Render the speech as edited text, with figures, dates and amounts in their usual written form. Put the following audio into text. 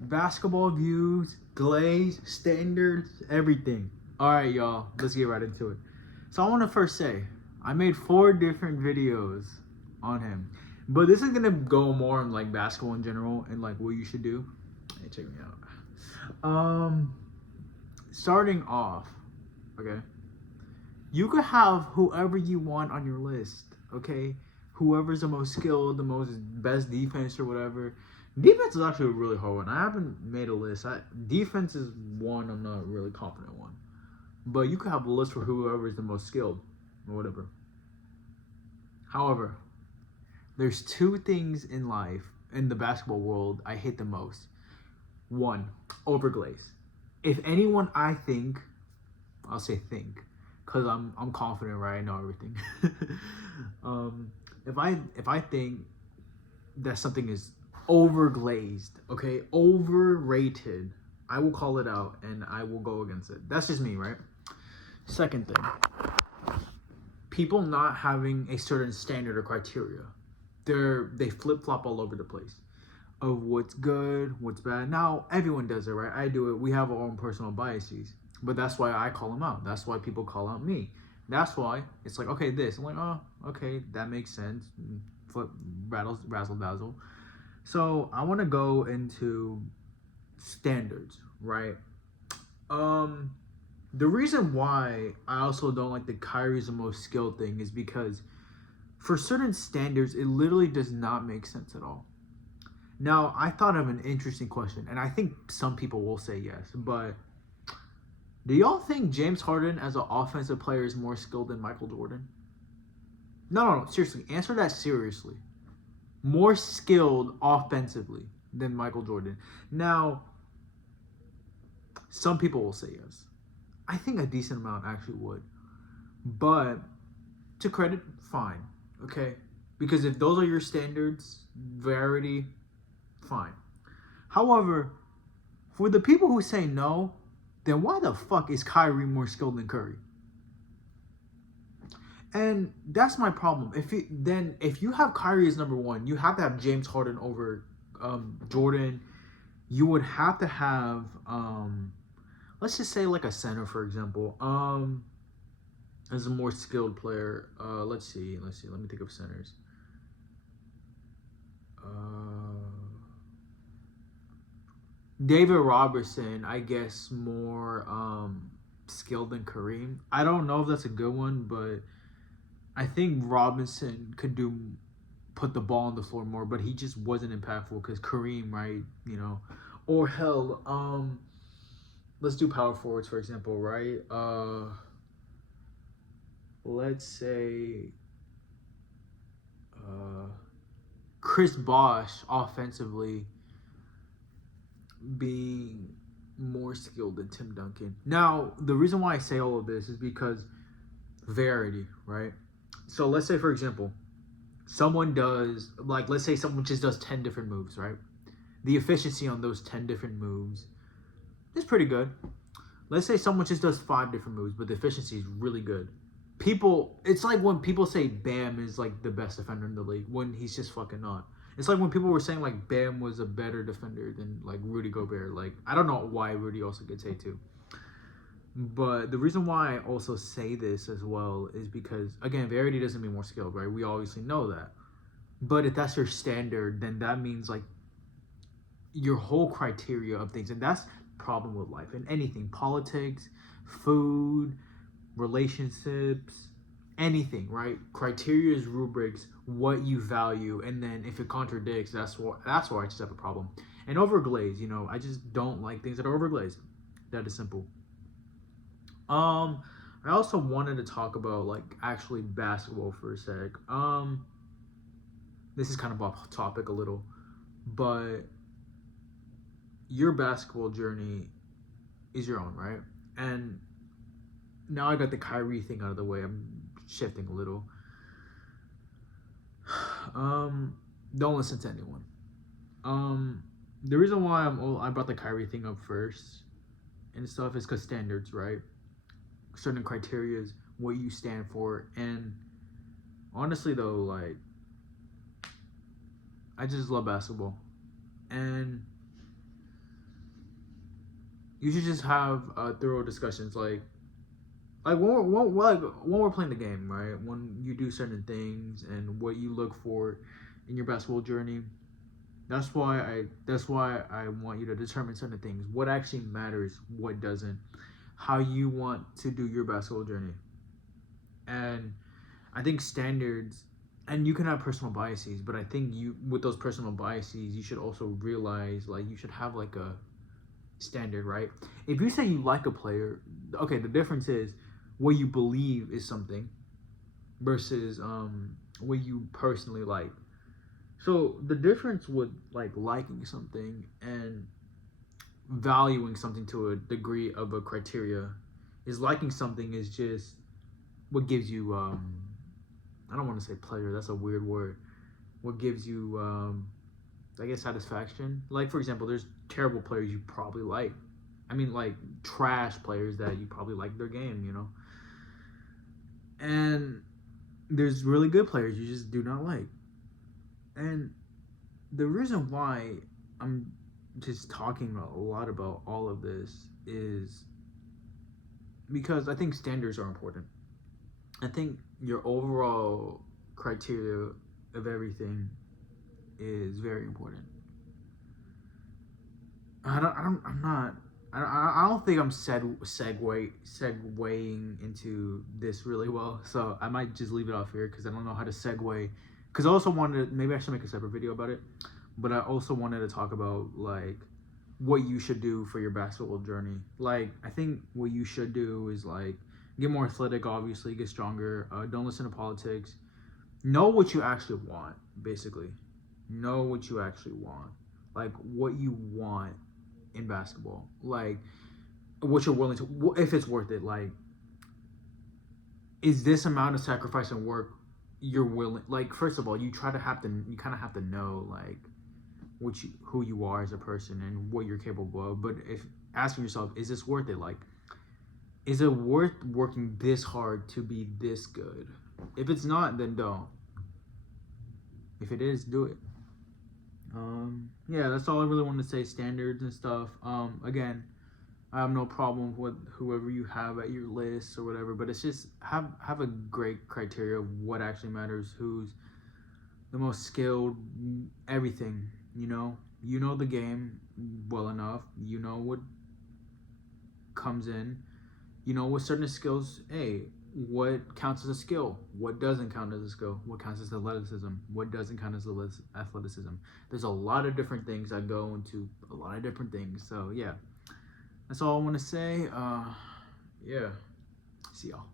basketball views, glaze, standards, everything. All right, y'all, let's get right into it. So I want to first say I made 4 different videos on him, but this is gonna go more on like basketball in general and like what you should do. Hey, check me out. Starting off, okay. You could have whoever you want on your list, okay? Whoever's the most skilled, the most best defense or whatever. Defense is actually a really hard one. I haven't made a list. Defense is one I'm not really confident on. But you could have a list for whoever is the most skilled or whatever. However, there's 2 things in life, in the basketball world, I hate the most. One, overglaze. If anyone I think, I'll say think, because I'm confident, right? I know everything. If I think that something is overglazed, okay, overrated, I will call it out and I will go against it. That's just me, right? Second thing, people not having a certain standard or criteria. They flip flop all over the place of what's good, what's bad. Now everyone does it, right? I do it. We have our own personal biases, but that's why I call them out. That's why people call out me. That's why it's like, okay, this. I'm like, oh, okay, that makes sense. Flip, razzle dazzle. So I want to go into standards, right? The reason why I also don't like the Kyrie's the most skilled thing is because for certain standards, it literally does not make sense at all. Now, I thought of an interesting question, and I think some people will say yes, but do y'all think James Harden as an offensive player is more skilled than Michael Jordan? No, seriously, answer that seriously. More skilled offensively than Michael Jordan. Now, some people will say yes. I think a decent amount actually would. But to credit, fine. Okay? Because if those are your standards, variety, fine. However, for the people who say no, then why the fuck is Kyrie more skilled than Curry? And that's my problem. If you have Kyrie as number one, you have to have James Harden over Jordan. You would have to have let's just say like a center, for example. As a more skilled player. Let's see. Let me think of centers. David Robertson, I guess, more skilled than Kareem. I don't know if that's a good one, but I think Robinson could put the ball on the floor more, but he just wasn't impactful because Kareem, right? You know, or hell, let's do power forwards for example, right? Let's say Chris Bosh offensively being more skilled than Tim Duncan. Now, the reason why I say all of this is because variety, right? So let's say, for example, someone does, like, let's say someone just does 10 different moves, right? The efficiency on those 10 different moves is pretty good. Let's say someone just does 5 different moves, but the efficiency is really good. It's like when people say Bam is like the best defender in the league when he's just fucking not. It's like when people were saying like Bam was a better defender than like Rudy Gobert. Like, I don't know why Rudy also gets hate too. But the reason why I also say this as well is because, again, variety doesn't mean more skilled, right? We obviously know that. But if that's your standard, then that means like your whole criteria of things. And that's the problem with life and anything. Politics, food, relationships, anything, right? Criteria is rubrics, what you value, and then if it contradicts, that's where I just have a problem. And overglaze, I just don't like things that are overglazed. That is simple. I also wanted to talk about like actually basketball for a sec. This is kind of off topic a little, but your basketball journey is your own, right? And now I got the Kyrie thing out of the way. I'm shifting a little. Don't listen to anyone. The reason why I brought the Kyrie thing up first and stuff is because standards, right? Certain criteria is what you stand for, and honestly though, like, I just love basketball, and you should just have thorough discussions, like when we're playing the game, right? When you do certain things and what you look for in your basketball journey. That's why I want you to determine certain things. What actually matters, what doesn't, how you want to do your basketball journey. And I think standards, and you can have personal biases, but I think you, with those personal biases, you should also realize, like, you should have like a standard, right? If you say you like a player, okay, the difference is what you believe is something versus what you personally like. So the difference with like liking something and valuing something to a degree of a criteria is liking something is just what gives you I don't want to say pleasure, that's a weird word. What gives you I guess satisfaction. Like for example, there's terrible players you probably like. I mean like trash players that you probably like their game, you know. And there's really good players you just do not like. And the reason why I'm just talking a lot about all of this is because I think standards are important. I think your overall criteria of everything is very important. I'm not. I don't think I'm segueing into this really well, so I might just leave it off here because I don't know how to segue. Because I also wanted maybe I should make a separate video about it, but I also wanted to talk about like what you should do for your basketball journey. Like I think what you should do is like get more athletic, obviously, get stronger. Don't listen to politics. Know what you actually want, basically. Know what you actually want, like what you want in basketball, like what you're willing to, if it's worth it. Like, is this amount of sacrifice and work you're willing? Like, first of all, you kind of have to know like who you are as a person and what you're capable of. But if asking yourself, is this worth it? Like, is it worth working this hard to be this good? If it's not, then don't. If it is, do it. Yeah, that's all I really want to say. Standards and stuff. Again, I have no problem with whoever you have at your list or whatever, but it's just have a great criteria of what actually matters, who's the most skilled, everything. You know the game well enough. You know what comes in. You know what certain skills. Hey, what counts as a skill? What doesn't count as a skill? What counts as athleticism? What doesn't count as athleticism? There's a lot of different things that go into a lot of different things. So yeah, that's all I want to say. Yeah, see y'all.